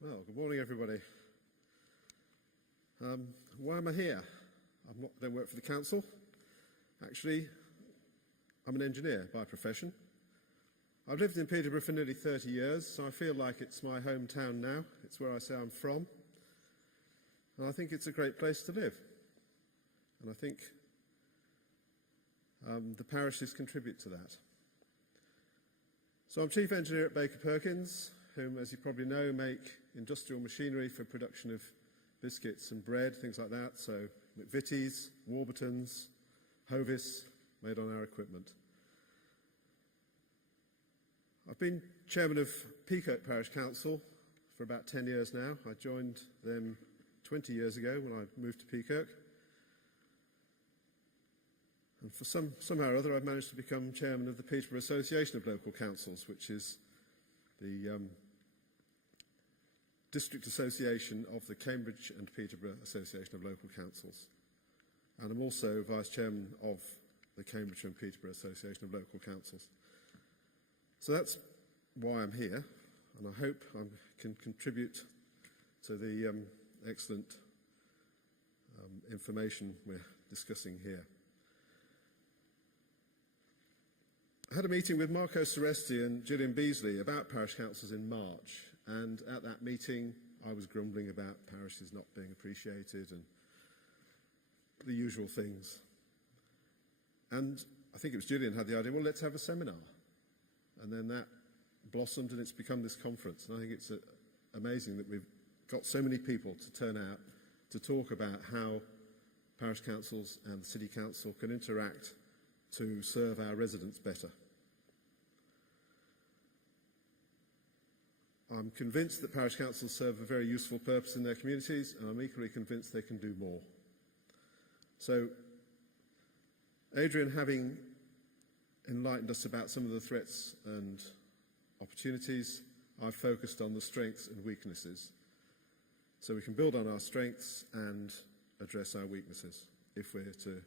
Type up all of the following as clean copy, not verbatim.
Well, good morning, everybody. Why am I here? I don't work for the council. Actually, I'm an engineer by profession. I've lived in Peterborough for nearly 30 years, so I feel like it's my hometown now. It's where I say I'm from. And I think it's a great place to live. And I think the parishes contribute to that. So I'm Chief Engineer at Baker Perkins, whom, as you probably know, make industrial machinery for production of biscuits and bread, things like that. So McVitie's, Warburton's, Hovis, made on our equipment. I've been chairman of Peacock Parish Council for about 10 years now. I joined them 20 years ago when I moved to Peacock. And for somehow or other, I've managed to become chairman of the Peterborough Association of Local Councils, which is the district association of the Cambridge and Peterborough Association of Local Councils. And I'm also vice chairman of the Cambridge and Peterborough Association of Local Councils. So that's why I'm here, and I hope I can contribute to the excellent information we're discussing here. I had a meeting with Marco Seresti and Gillian Beasley about parish councils in March, and at that meeting I was grumbling about parishes not being appreciated and the usual things. And I think it was Gillian had the idea, well, let's have a seminar. And then that blossomed and it's become this conference. And I think it's amazing that we've got so many people to turn out to talk about how parish councils and the city council can interact to serve our residents better. I'm convinced that parish councils serve a very useful purpose in their communities, and I'm equally convinced they can do more. So, Adrian, having enlightened us about some of the threats and opportunities, I've focused on the strengths and weaknesses, so we can build on our strengths and address our weaknesses if we're to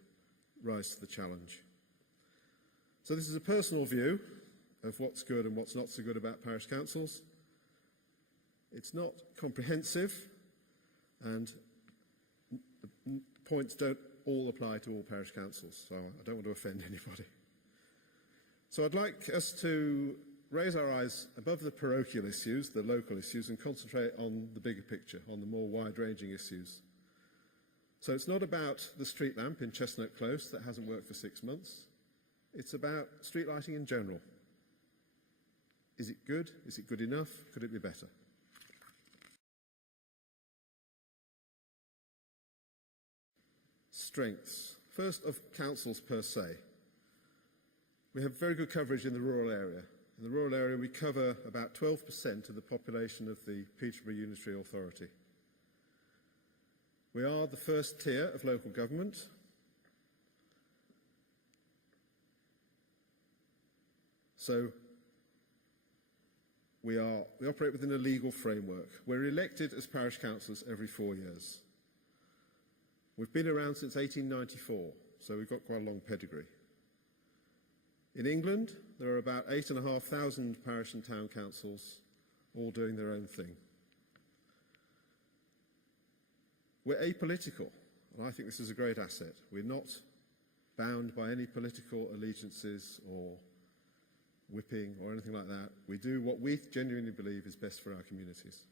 rise to the challenge. So this is a personal view of what's good and what's not so good about parish councils. It's not comprehensive, and the points don't all apply to all parish councils, so I don't want to offend anybody. So I'd like us to raise our eyes above the parochial issues, the local issues, and concentrate on the bigger picture, on the more wide-ranging issues. So it's not about the street lamp in Chestnut Close that hasn't worked for 6 months. It's about street lighting in general. Is it good? Is it good enough? Could it be better? Strengths. First, of councils per se. We have very good coverage in the rural area. In the rural area, we cover about 12% of the population of the Peterborough Unitary Authority. We are the first tier of local government. So we operate within a legal framework. We're elected as parish councillors every 4 years. We've been around since 1894, so we've got quite a long pedigree. In England, there are about 8,500 parish and town councils, all doing their own thing. We're apolitical, and I think this is a great asset. We're not bound by any political allegiances or whipping or anything like that. We do what we genuinely believe is best for our communities.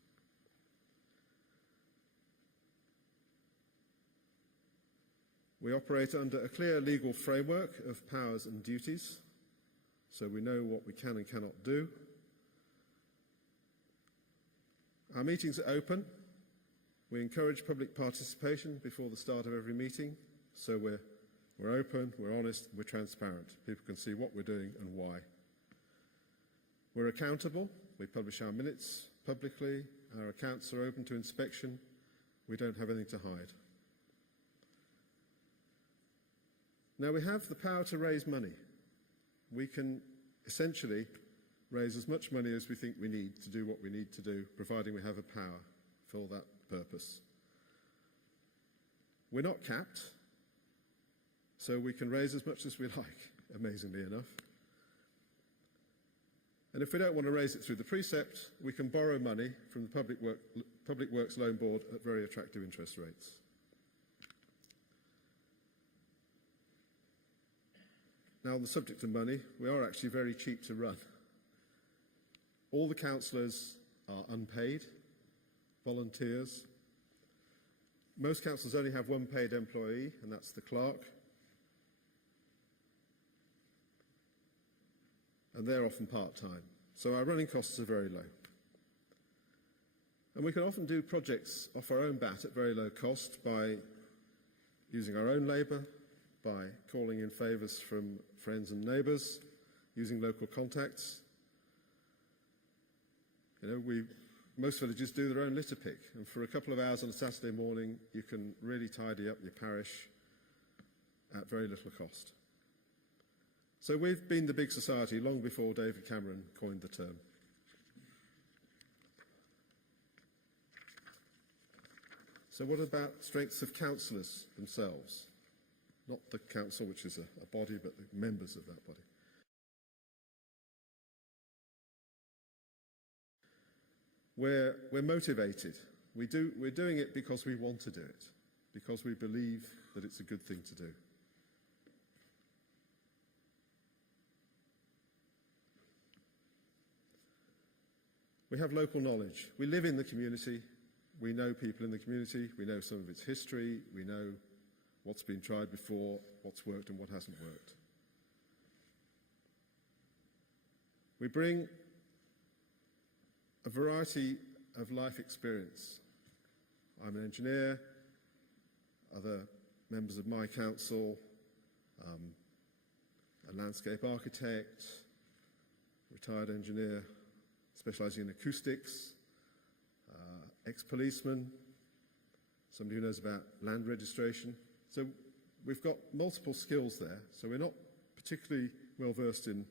We operate under a clear legal framework of powers and duties, so we know what we can and cannot do. Our meetings are open. We encourage public participation before the start of every meeting, so we're open, we're honest, we're transparent. People can see what we're doing and why. We're accountable. We publish our minutes publicly. Our accounts are open to inspection. We don't have anything to hide. Now, we have the power to raise money. We can essentially raise as much money as we think we need to do what we need to do, providing we have a power for that purpose. We're not capped, so we can raise as much as we like, amazingly enough. And if we don't want to raise it through the precept, we can borrow money from the Public Works Loan Board at very attractive interest rates. Now, on the subject of money, we are actually very cheap to run. All the councillors are unpaid, volunteers. Most councils only have one paid employee, and that's the clerk. And they're often part-time. So our running costs are very low. And we can often do projects off our own bat at very low cost by using our own labour, by calling in favours from friends and neighbours, using local contacts. Most villages do their own litter pick, and for a couple of hours on a Saturday morning, you can really tidy up your parish at very little cost. So we've been the big society long before David Cameron coined the term. So what about strengths of councillors themselves? Not the council, which is a body, but the members of that body. We're motivated. We're doing it because we want to do it, because we believe that it's a good thing to do. We have local knowledge. We live in the community. We know people in the community. We know some of its history. We know what's been tried before, what's worked and what hasn't worked. We bring a variety of life experience. I'm an engineer, other members of my council, a landscape architect, retired engineer specialising in acoustics, ex-policeman, somebody who knows about land registration. So we've got multiple skills there, so we're not particularly well versed in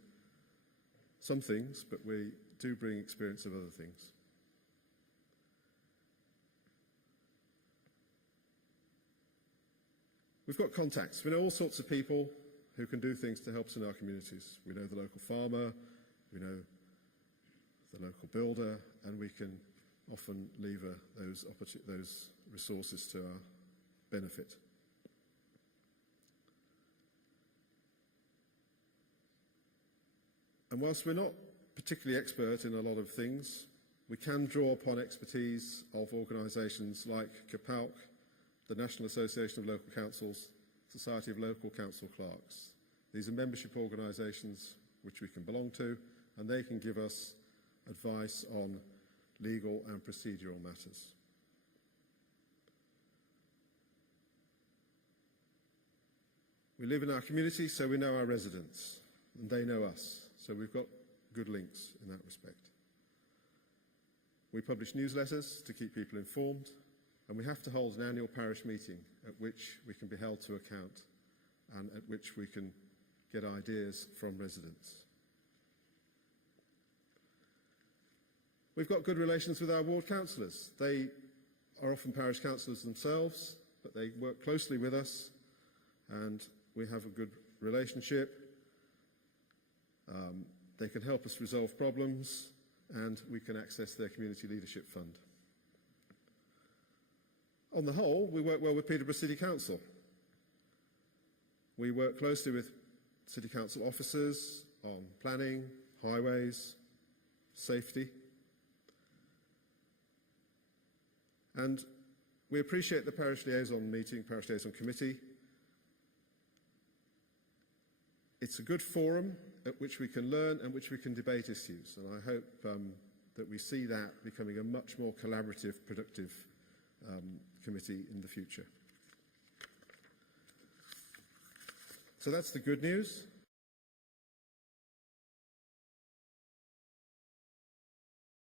some things, but we do bring experience of other things. We've got contacts. We know all sorts of people who can do things to help us in our communities. We know the local farmer, we know the local builder, and we can often lever those resources to our benefit. And whilst we're not particularly expert in a lot of things, we can draw upon expertise of organisations like CAPALC, the National Association of Local Councils, Society of Local Council Clerks. These are membership organisations which we can belong to, and they can give us advice on legal and procedural matters. We live in our community, so we know our residents, and they know us. So we've got good links in that respect. We publish newsletters to keep people informed, and we have to hold an annual parish meeting at which we can be held to account and at which we can get ideas from residents. We've got good relations with our ward councillors. They are often parish councillors themselves, but they work closely with us, and we have a good relationship. They can help us resolve problems, and we can access their community leadership fund. On the whole, we work well with Peterborough City Council. We work closely with City Council officers on planning, highways, safety. And we appreciate the Parish Liaison Meeting, Parish Liaison Committee. It's a good forum at which we can learn and which we can debate issues, and I hope that we see that becoming a much more collaborative, productive committee in the future. So that's the good news.